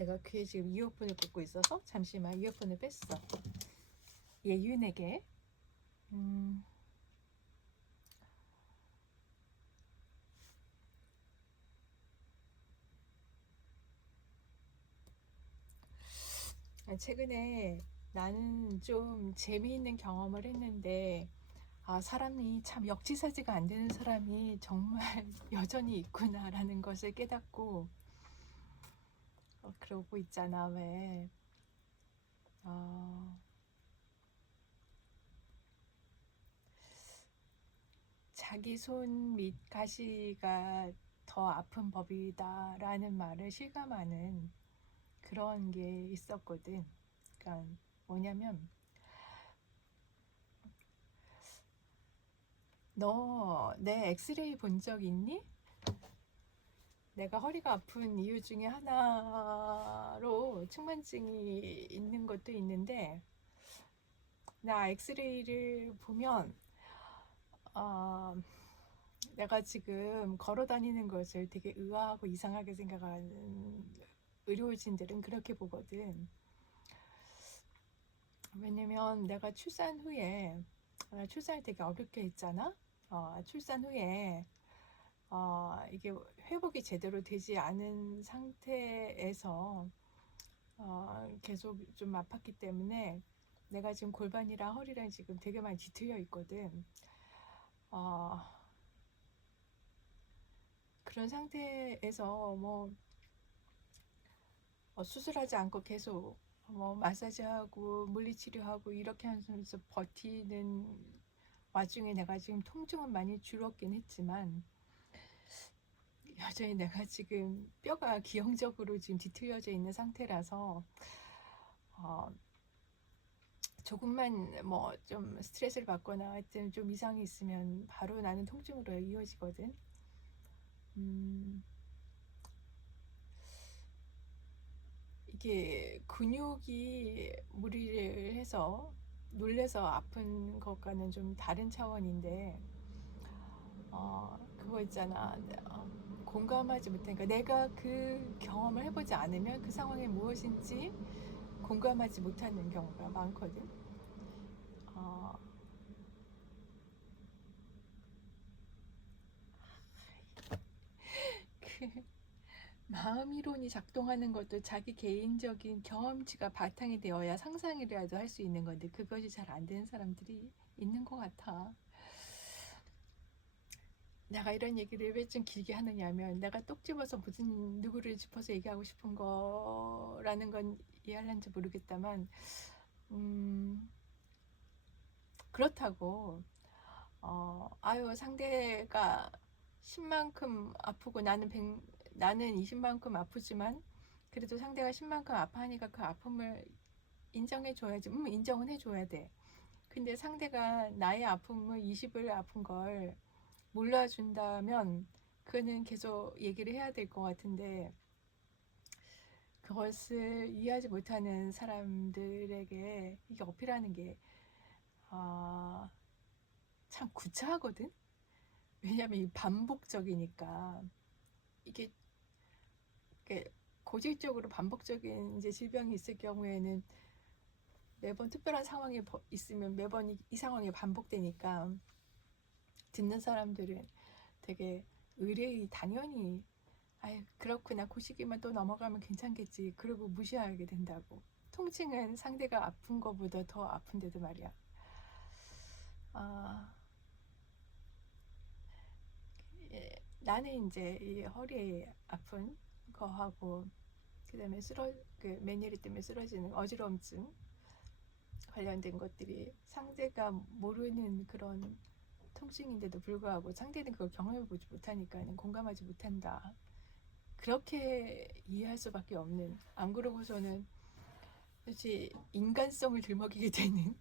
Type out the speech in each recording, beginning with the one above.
내가 귀에 지금 이어폰을 꽂고 있어서 잠시만 이어폰을 뺐어. 예윤에게 최근에 나는 좀 재미있는 경험을 했는데 사람이 참 역지사지가 안 되는 사람이 정말 여전히 있구나라는 것을 깨닫고 그러고 있잖아. 왜 자기 손 밑 가시가 더 아픈 법이다 라는 말을 실감하는 그런 게 있었거든. 그러니까 뭐냐면 너 내 엑스레이 본 적 있니? 내가 허리가 아픈 이유 중에 하나로 측만증이 있는 것도 있는데 나 엑스레이를 보면 내가 지금 걸어 다니는 것을 되게 의아하고 이상하게 생각하는 의료진들은 그렇게 보거든. 왜냐면 내가 출산 후에 출산을 되게 어렵게 했잖아. 출산 후에 이게 회복이 제대로 되지 않은 상태에서 계속 좀 아팠기 때문에 내가 지금 골반이랑 허리랑 지금 되게 많이 뒤틀려 있거든. 그런 상태에서 뭐 수술하지 않고 계속 뭐 마사지하고 물리치료하고 이렇게 하면서 버티는 와중에 내가 지금 통증은 많이 줄었긴 했지만 여전히 내가 지금 뼈가 기형적으로 지금 뒤틀려져 있는 상태라서 조금만 뭐 좀 스트레스를 받거나 하여튼 좀 이상이 있으면 바로 나는 통증으로 이어지거든. 이게 근육이 무리를 해서 놀래서 아픈 것과는 좀 다른 차원인데 그거 있잖아. 공감하지 못하니까 내가 그 경험을 해보지 않으면 그 상황이 무엇인지 공감하지 못하는 경우가 많거든. 그 마음 이론이 작동하는 것도 자기 개인적인 경험치가 바탕이 되어야 상상이라도 할 수 있는 건데 그것이 잘 안 되는 사람들이 있는 것 같아. 내가 이런 얘기를 왜 좀 길게 하느냐면 내가 똑 집어서 무슨 누구를 짚어서 얘기하고 싶은 거라는 건 이해할는지 모르겠다만 그렇다고 아유 상대가 10만큼 아프고 나는 20만큼 아프지만 그래도 상대가 10만큼 아파하니까 그 아픔을 인정해줘야지. 인정은 해줘야 돼. 근데 상대가 나의 아픔을 20을 아픈 걸 몰라준다면 그거는 계속 얘기를 해야 될 것 같은데 그것을 이해하지 못하는 사람들에게 이게 어필하는 게 참 구차하거든. 왜냐면 이 반복적이니까 이게 고질적으로 반복적인 이제 질병이 있을 경우에는 매번 특별한 상황이 있으면 매번 이 상황이 반복되니까 듣는 사람들은 되게 의뢰의 당연히 아유 그렇구나 그 시기만 또 넘어가면 괜찮겠지 그러고 무시하게 된다고. 통증은 상대가 아픈 것보다 더 아픈데도 말이야. 나는 이제 이 허리 아픈 거하고 그다음에 그 매니르 때문에 쓰러지는 어지러움증 관련된 것들이 상대가 모르는 그런 통증인데도 불구하고 상대는 그걸 경험해보지 못하니까는 공감하지 못한다. 그렇게 이해할 수밖에 없는. 안 그러고서는 사실 인간성을 들먹이게 되는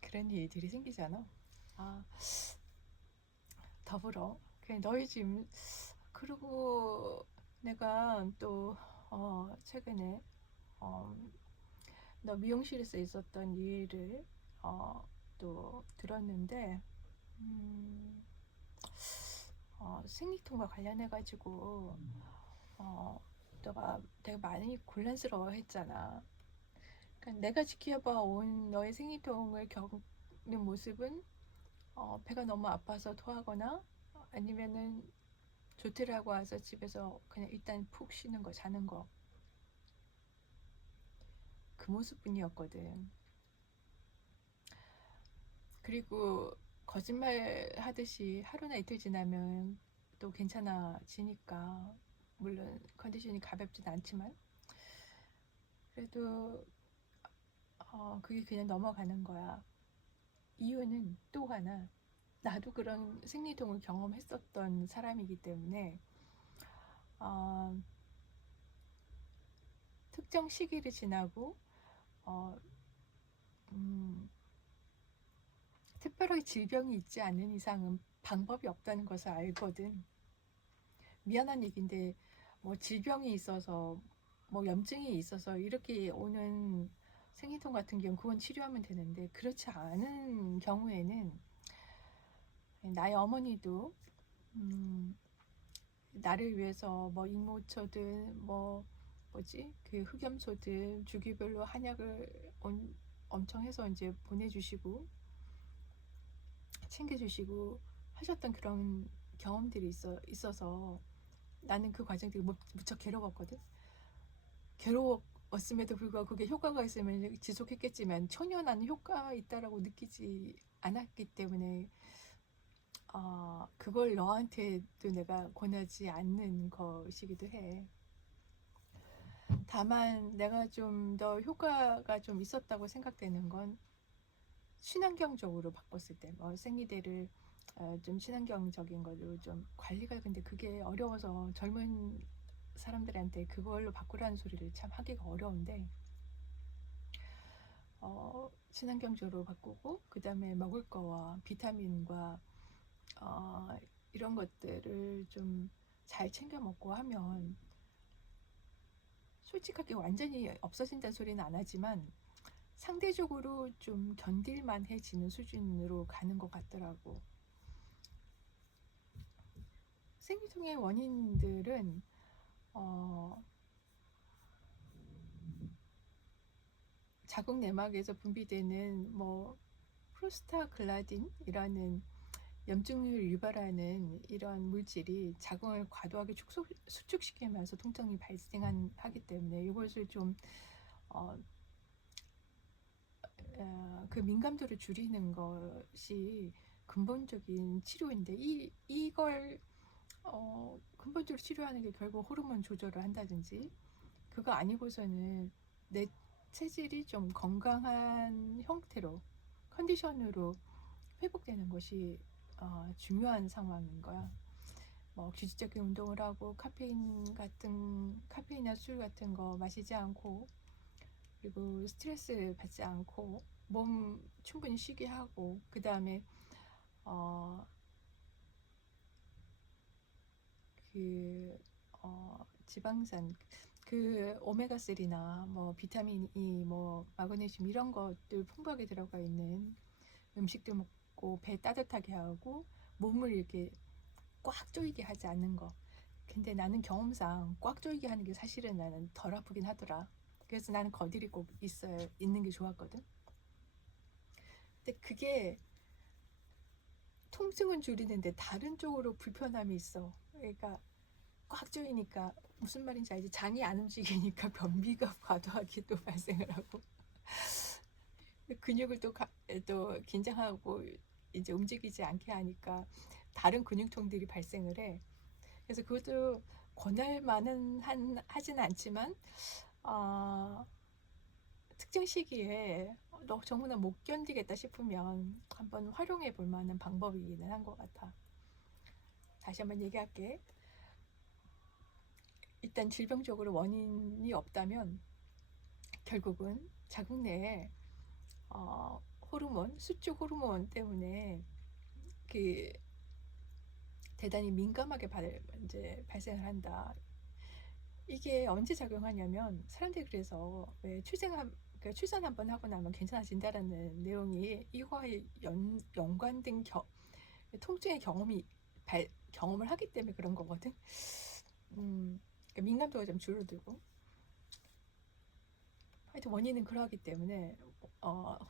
그런 일들이 생기잖아. 더불어 그냥 너희 집 그리고 내가 또 최근에 너 미용실에서 있었던 일을 또 들었는데 생리통과 관련해 가지고 너가 되게 많이 곤란스러워했잖아. 그러니까 내가 지켜봐 온 너의 생리통을 겪는 모습은 배가 너무 아파서 토하거나 아니면은 조퇴를 하고 와서 집에서 그냥 일단 푹 쉬는 거, 자는 거, 그 모습뿐이었거든. 그리고 거짓말 하듯이 하루나 이틀 지나면 또 괜찮아지니까, 물론 컨디션이 가볍진 않지만 그래도 그게 그냥 넘어가는 거야. 이유는 또 하나, 나도 그런 생리통을 경험했었던 사람이기 때문에 어, 특정 시기를 지나고 어, 음, 특별하게 질병이 있지 않은 이상은 방법이 없다는 것을 알거든. 미안한 얘기인데 뭐 질병이 있어서 뭐 염증이 있어서 이렇게 오는 생리통 같은 경우 그건 치료하면 되는데, 그렇지 않은 경우에는 나의 어머니도 나를 위해서 뭐 익모초든 뭐 뭐지 그 흑염소든 주기별로 한약을 엄청 해서 이제 보내주시고 챙겨주시고 하셨던 그런 경험들이 있어서 나는 그 과정들이 무척 괴로웠거든. 괴로웠음에도 불구하고 그게 효과가 있으면 지속했겠지만 천연한 효과가 있다라고 느끼지 않았기 때문에 그걸 너한테도 내가 권하지 않는 것이기도 해. 다만 내가 좀 더 효과가 좀 있었다고 생각되는 건 친환경적으로 바꿨을 때, 뭐 생리대를 좀 친환경적인 걸로 좀 관리가, 근데 그게 어려워서 젊은 사람들한테 그걸로 바꾸라는 소리를 참 하기가 어려운데, 친환경적으로 바꾸고 그 다음에 먹을 거와 비타민과 어, 이런 것들을 좀 잘 챙겨 먹고 하면, 솔직하게 완전히 없어진다는 소리는 안 하지만 상대적으로 좀 견딜만해지는 수준으로 가는 것 같더라고. 생리통의 원인들은 자궁 내막에서 분비되는 뭐 프로스타글라딘이라는 염증을 유발하는 이런 물질이 자궁을 과도하게 수축시키면서 통증이 발생하기 때문에 이것을 좀 어, 그 민감도를 줄이는 것이 근본적인 치료인데, 이걸 근본적으로 치료하는 게 결국 호르몬 조절을 한다든지 그거 아니고서는 내 체질이 좀 건강한 형태로, 컨디션으로 회복되는 것이 중요한 상황인 거야. 뭐 규칙적인 운동을 하고 카페인이나 술 같은 거 마시지 않고, 그리고 스트레스 받지 않고 몸 충분히 쉬게 하고, 그 다음에 어, 그 지방산, 그 오메가3나 뭐 비타민 E, 뭐 마그네슘 이런 것들 풍부하게 들어가 있는 음식들 먹고 배 따뜻하게 하고 몸을 이렇게 꽉 조이게 하지 않는 거. 근데 나는 경험상 꽉 조이게 하는 게 사실은 나는 덜 아프긴 하더라. 그래서 나는 거들이 꼭 있는 게 좋았거든. 근데 그게 통증은 줄이는데 다른 쪽으로 불편함이 있어. 그러니까 꽉 조이니까 무슨 말인지 알지? 장이 안 움직이니까 변비가 과도하게 또 발생을 하고 근육을 또 긴장하고 이제 움직이지 않게 하니까 다른 근육통들이 발생을 해. 그래서 그것도 권할 만은 하진 않지만 어, 특정 시기에 너 정말 못 견디겠다 싶으면 한번 활용해 볼 만한 방법이기는 한 것 같아. 다시 한번 얘기할게. 일단 질병적으로 원인이 없다면 결국은 자궁 내에 수축 호르몬 때문에 그 대단히 민감하게 이제 발생을 한다. 이게 언제 작용하냐면, 사람들이 그래서 왜 그러니까 출산 한번 하고 나면 괜찮아진다라는 내용이 이거와 연관된 통증의 경험을 하기 때문에 그런 거거든. 음, 그러니까 민감도가 좀 줄어들고, 하여튼 원인은 그러하기 때문에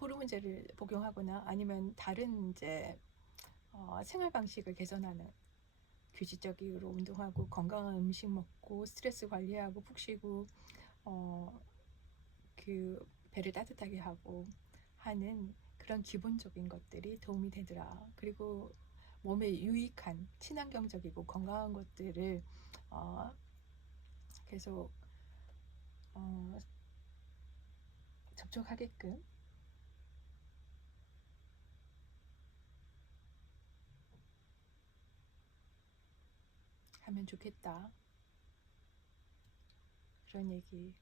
호르몬제를 복용하거나 아니면 다른 이제 생활 방식을 개선하는, 규칙적으로 운동하고 건강한 음식 먹고 스트레스 관리하고 푹 쉬고 어, 그 배를 따뜻하게 하고 하는 그런 기본적인 것들이 도움이 되더라. 그리고 몸에 유익한 친환경적이고 건강한 것들을 어, 계속 어, 접촉하게끔 하면 좋겠다. 그런 얘기.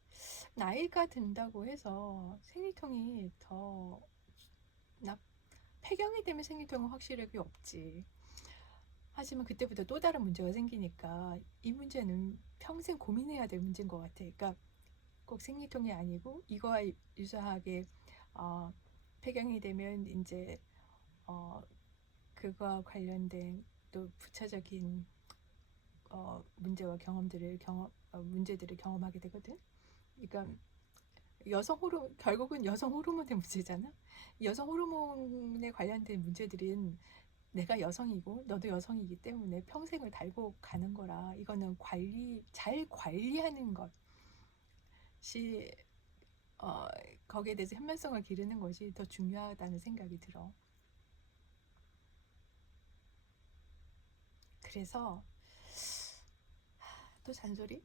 나이가 든다고 해서 생리통이 더 나, 폐경이 되면 생리통은 확실하게 없지. 하지만 그때부터 또 다른 문제가 생기니까 이 문제는 평생 고민해야 될 문제인 것 같아. 그러니까 꼭 생리통이 아니고 이거와 유사하게 어, 폐경이 되면 이제 어, 그거와 관련된 또 부차적인 문제와 문제들을 경험하게 되거든. 그러니까 여성 호르몬, 결국은 여성 호르몬의 문제잖아. 여성 호르몬에 관련된 문제들은 내가 여성이고 너도 여성이기 때문에 평생을 달고 가는 거라, 이거는 잘 관리하는 것이 어, 거기에 대해서 현면성을 기르는 것이 더 중요하다는 생각이 들어. 그래서 또 잔소리?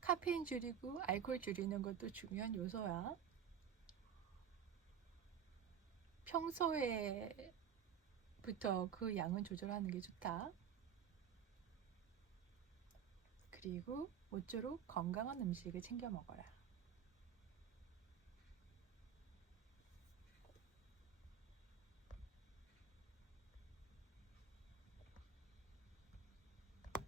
카페인 줄이고 알코올 줄이는 것도 중요한 요소야. 평소에부터 그 양은 조절하는 게 좋다. 그리고 모쪼록 건강한 음식을 챙겨 먹어라.